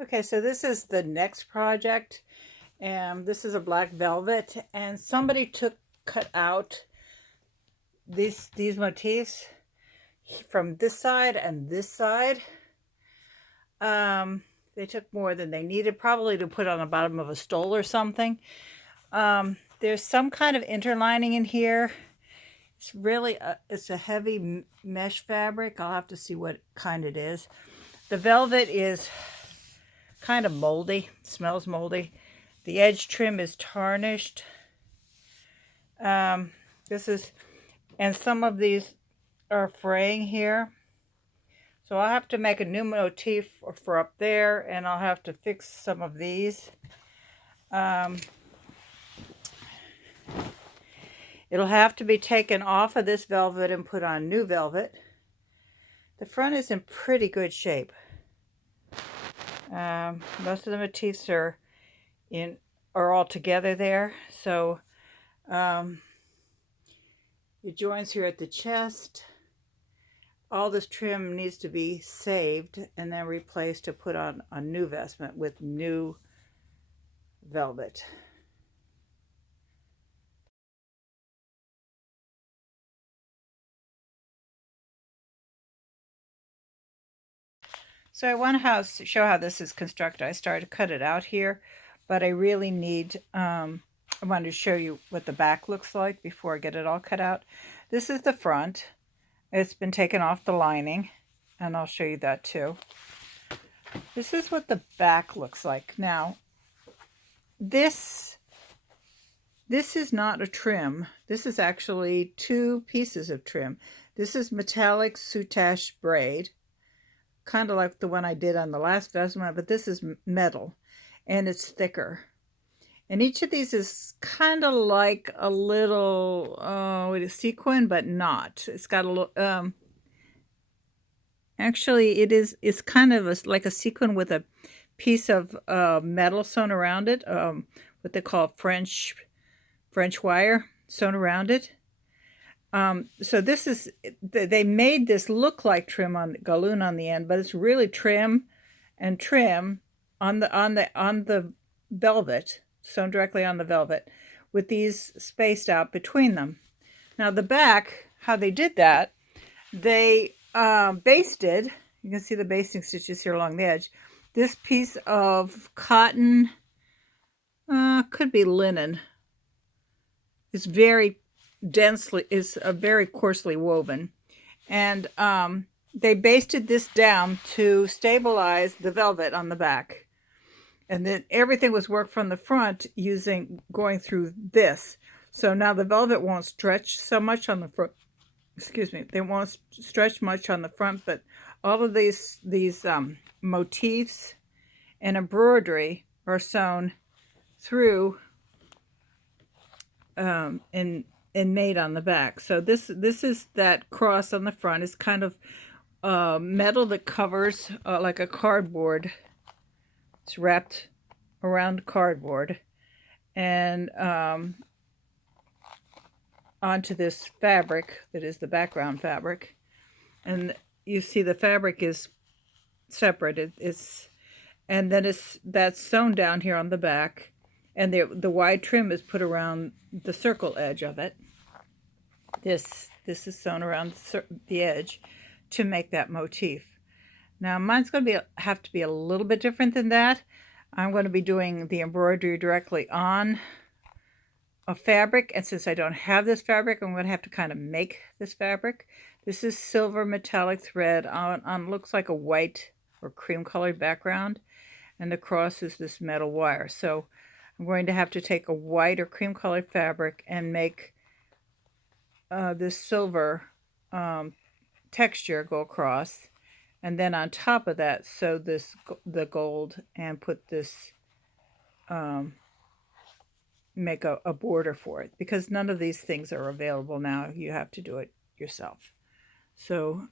Okay, so this is the next project, and this is a black velvet, and somebody cut out these motifs from this side and this side. Um, they took more than they needed, probably to put on the bottom of a stole or something. There's some kind of interlining in here. It's really it's a heavy mesh fabric. I'll have to see what kind it is. The velvet is kind of moldy, smells moldy. The edge trim is tarnished. This is, and some of these are fraying here. So I'll have to make a new motif for up there, and I'll have to fix some of these. It'll have to be taken off of this velvet and put on new velvet. The front is in pretty good shape. Most of the motifs are all together there. So the joints here at the chest, all this trim needs to be saved and then replaced to put on a new vestment with new velvet. So I want to show how this is constructed. I started to cut it out here, but I really need, I wanted to show you what the back looks like before I get it all cut out. This is the front. It's been taken off the lining, and I'll show you that too. This is what the back looks like. Now, this is not a trim. This is actually two pieces of trim. This is metallic soutache braid, kind of like the one I did on the last vestment, but this is metal, and it's thicker. And each of these is kind of like a little sequin, but not. It's got a little, actually it's kind of like a sequin with a piece of metal sewn around it, what they call French wire sewn around it. So this is, they made this look like trim on the galloon on the end, but it's really trim and trim on the velvet, sewn directly on the velvet, with these spaced out between them. Now the back, how they did that, they basted, you can see the basting stitches here along the edge, this piece of cotton, could be linen. It's very densely, is very coarsely woven, and they basted this down to stabilize the velvet on the back, and then everything was worked from the front going through this. So now the velvet won't stretch so much on the front. Excuse me, they won't stretch much on the front, but all of these motifs and embroidery are sewn through and made on the back. So this is that cross on the front. It's kind of metal that covers like a cardboard. It's wrapped around cardboard, and onto this fabric that is the background fabric. And you see the fabric is separate. And then that's sewn down here on the back, and the wide trim is put around the circle edge of it. This is sewn around the edge to make that motif. Now mine's going to have to be a little bit different than that. I'm going to be doing the embroidery directly on a fabric, and since I don't have this fabric, I'm going to have to kind of make this fabric. This is silver metallic thread on looks like a white or cream colored background, and the cross is this metal wire. So I'm going to have to take a white or cream colored fabric and make this silver texture go across, and then on top of that sew the gold and put this make a border for it, because none of these things are available now. You have to do it yourself. So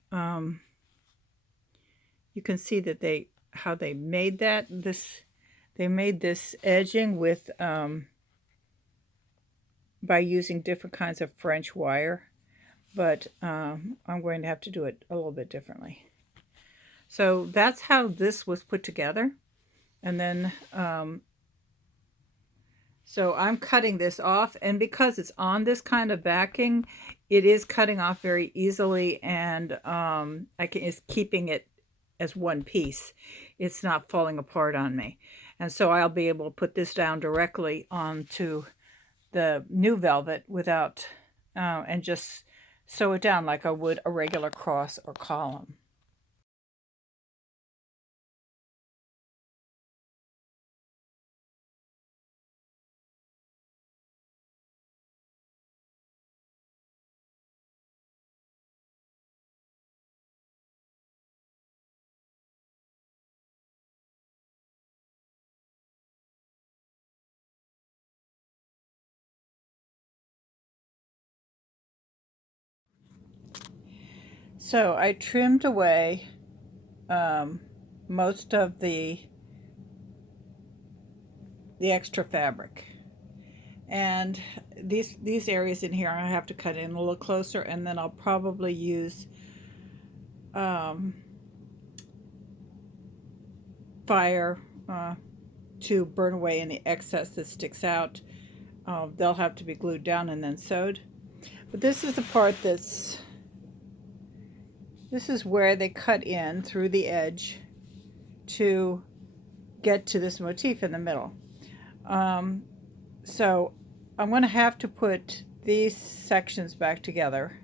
you can see that how they made that. They made this edging with by using different kinds of French wire, but I'm going to have to do it a little bit differently. So that's how this was put together. And then, so I'm cutting this off, and because it's on this kind of backing, it is cutting off very easily, and it's keeping it as one piece. It's not falling apart on me. And so I'll be able to put this down directly onto the new velvet without, and just sew it down like I would a regular cross or column. So I trimmed away um, most of the extra fabric. And these areas in here I have to cut in a little closer, and then I'll probably use um, fire to burn away any excess that sticks out. They'll have to be glued down and then sewed. But this is the part this is where they cut in through the edge to get to this motif in the middle. Um, so I'm going to have to put these sections back together.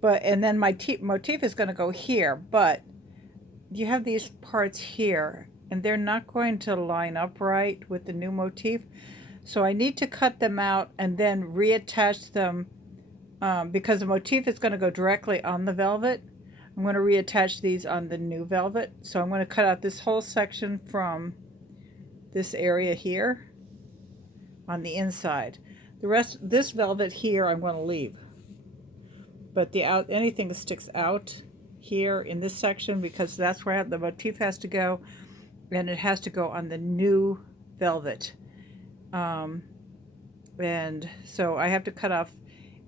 But and then my motif is going to go here, but you have these parts here, and they're not going to line up right with the new motif. So I need to cut them out and then reattach them, because the motif is going to go directly on the velvet. I'm going to reattach these on the new velvet. So I'm going to cut out this whole section from this area here on the inside. The rest, this velvet here, I'm going to leave. But anything that sticks out here in this section, because that's where the motif has to go, and it has to go on the new velvet. And so I have to cut off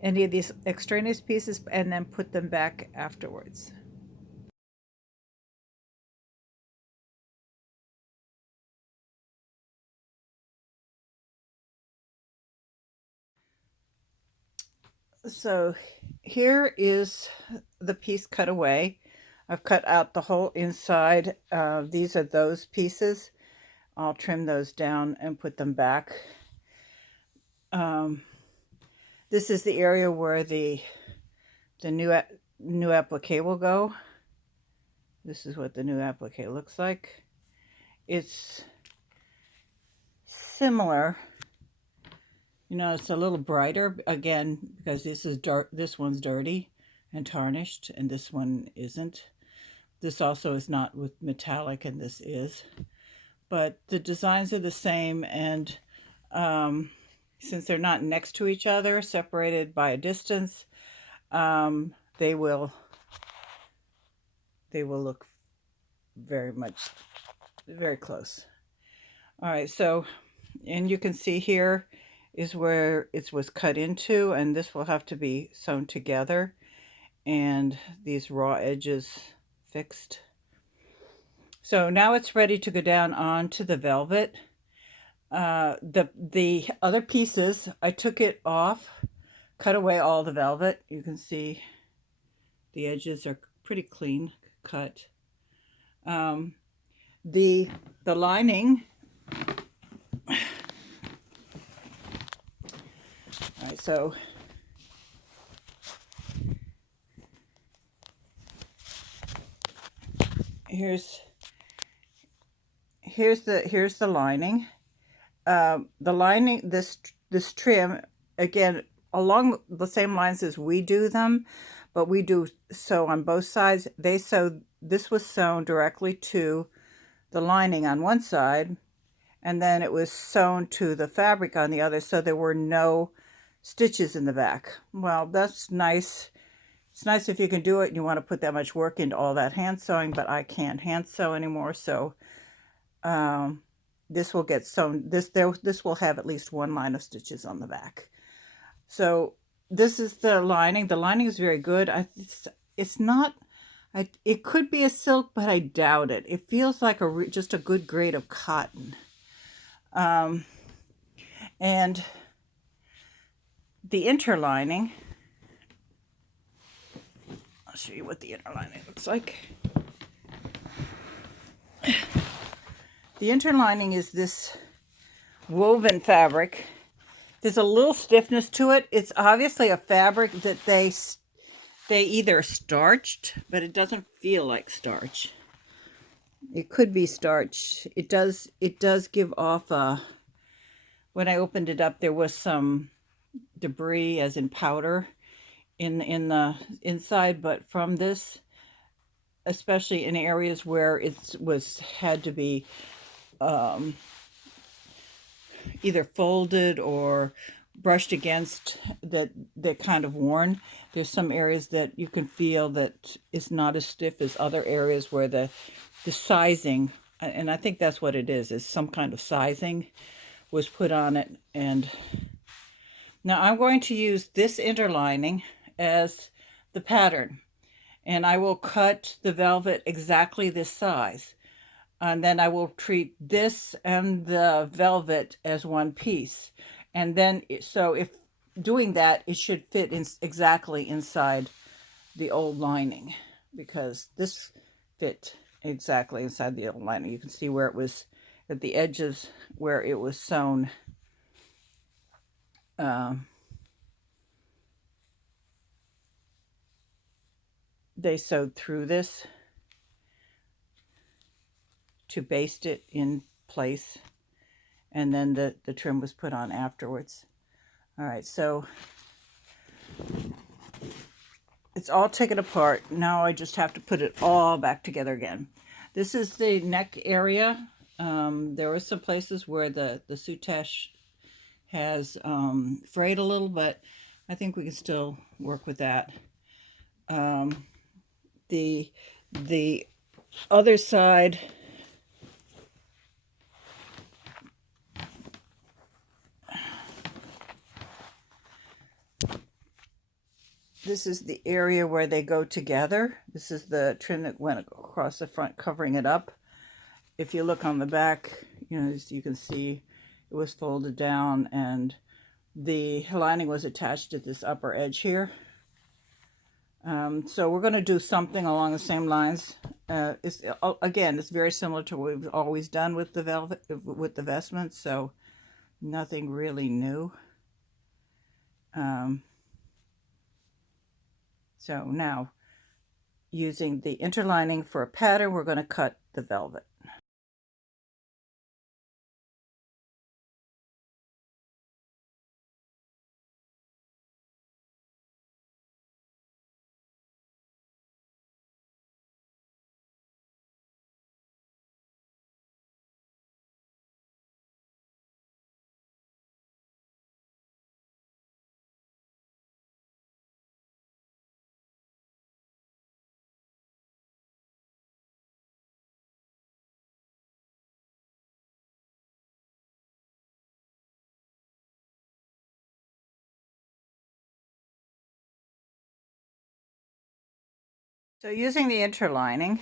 any of these extraneous pieces and then put them back afterwards. So here is the piece cut away. I've cut out the whole inside. These are those pieces. I'll trim those down and put them back. This is the area where the new applique will go. This is what the new applique looks like. It's similar. You know, it's a little brighter again because this is dark. This one's dirty and tarnished, and this one isn't. This also is not with metallic, and this is. But the designs are the same, and since they're not next to each other, separated by a distance, they will look very close. All right, so, and you can see here is where it was cut into, and this will have to be sewn together, and these raw edges fixed. So now it's ready to go down onto the velvet. The other pieces, I took it off, cut away all the velvet. You can see the edges are pretty clean cut. The lining. All right, so here's the lining. The lining, this trim, again, along the same lines as we do them, but we do sew on both sides. This was sewn directly to the lining on one side, and then it was sewn to the fabric on the other, so there were no stitches in the back. Well, that's nice. It's nice if you can do it and you want to put that much work into all that hand sewing, but I can't hand sew anymore, so this will get sewn. This will have at least one line of stitches on the back. So this is the lining. The lining is very good. It's not, It could be a silk, but I doubt it. It feels like just a good grade of cotton. Um, and the interlining, I'll show you what the interlining looks like. The interlining is this woven fabric. There's a little stiffness to it. It's obviously a fabric that they either starched, but it doesn't feel like starch. It could be starch. It does give off a, when I opened it up, there was some debris as in powder in the inside, but from this, especially in areas where it was had to be either folded or brushed against, that kind of worn, there's some areas that you can feel that is not as stiff as other areas where the sizing, and I think that's what it is some kind of sizing was put on it. And now I'm going to use this interlining as the pattern, and I will cut the velvet exactly this size. And then I will treat this and the velvet as one piece. And then, so if doing that, it should fit in exactly inside the old lining, because this fit exactly inside the old lining. You can see where it was at the edges where it was sewn. They sewed through this to baste it in place, and then the trim was put on afterwards. All right, so it's all taken apart. Now I just have to put it all back together again. This is the neck area. There were some places where the soutache has frayed a little, but I think we can still work with that. The other side, this is the area where they go together. This is the trim that went across the front, covering it up. If you look on the back, as you can see, it was folded down, and the lining was attached to this upper edge here. So we're going to do something along the same lines. It's very similar to what we've always done with the velvet, with the vestments, so nothing really new. So now, using the interlining for a pattern, we're going to cut the velvet. So using the interlining,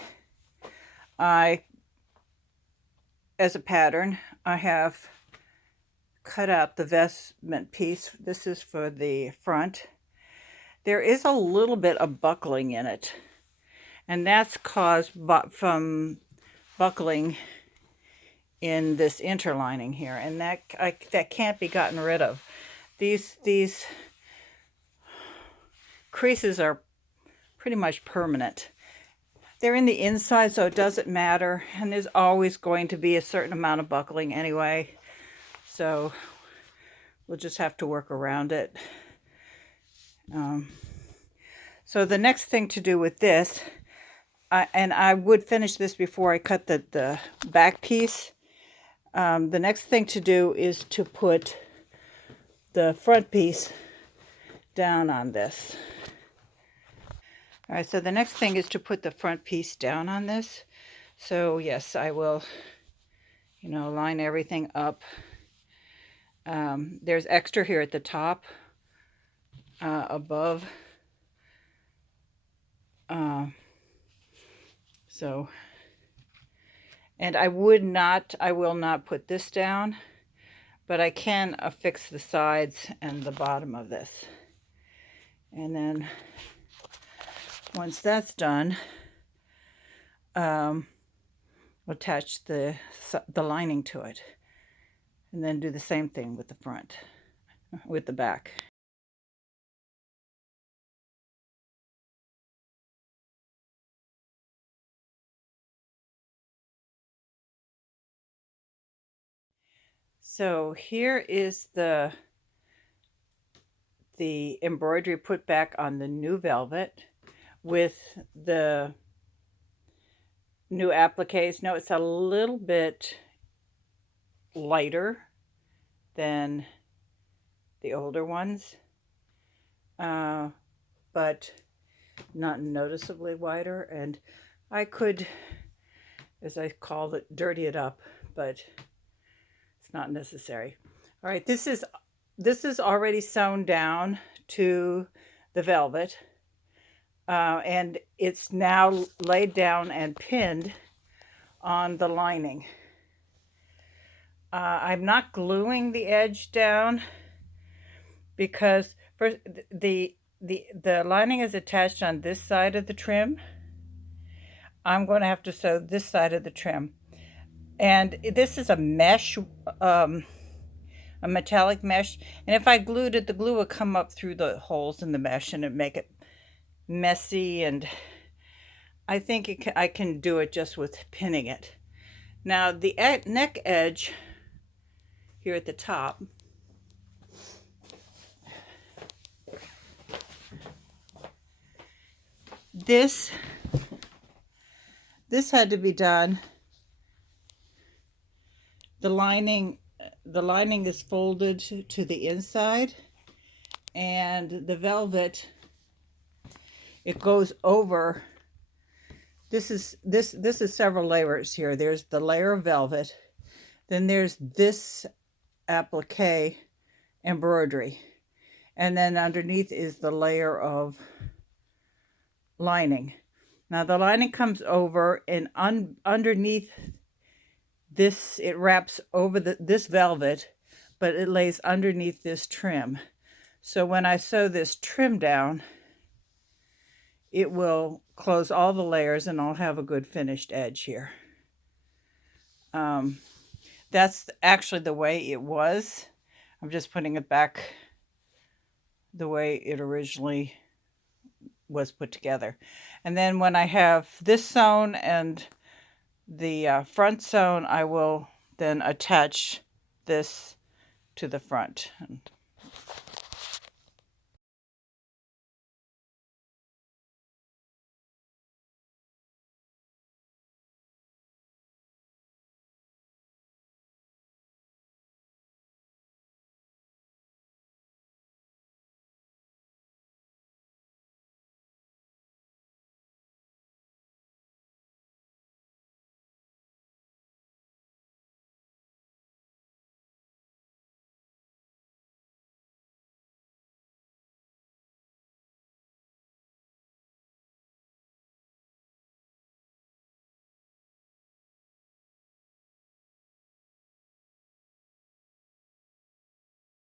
as a pattern, I have cut out the vestment piece. This is for the front. There is a little bit of buckling in it, and that's caused from buckling in this interlining here, and that can't be gotten rid of. These creases are pretty much permanent. They're in the inside, so it doesn't matter, and there's always going to be a certain amount of buckling anyway, so we'll just have to work around it. So the next thing to do with this, and I would finish this before I cut the back piece. The next thing to do is to put the front piece down on this. All right, so the next thing is to put the front piece down on this. So yes, I will, line everything up. There's extra here at the top, above. So, and I will not put this down, but I can affix the sides and the bottom of this. And then once that's done, attach the lining to it, and then do the same thing with the front, with the back. So here is the embroidery put back on the new velvet with the new appliques. No, it's a little bit lighter than the older ones, but not noticeably wider. And I could, as I call it, dirty it up, but it's not necessary. All right, this is already sewn down to the velvet, and it's now laid down and pinned on the lining. I'm not gluing the edge down because first the lining is attached on this side of the trim. I'm going to have to sew this side of the trim, and this is a mesh, a metallic mesh, and if I glued it, the glue would come up through the holes in the mesh and it'd make it messy, and I think I can do it just with pinning it. Now the neck edge here at the top, this had to be done. The lining is folded to the inside, and the velvet, it goes over. This is several layers here. There's the layer of velvet, then there's this applique embroidery, and then underneath is the layer of lining. Now the lining comes over, and underneath this, it wraps over this velvet, but it lays underneath this trim. So when I sew this trim down, it will close all the layers and I'll have a good finished edge here. That's actually the way it was. I'm just putting it back the way it originally was put together. And then when I have this sewn and the front sewn, I will then attach this to the front. And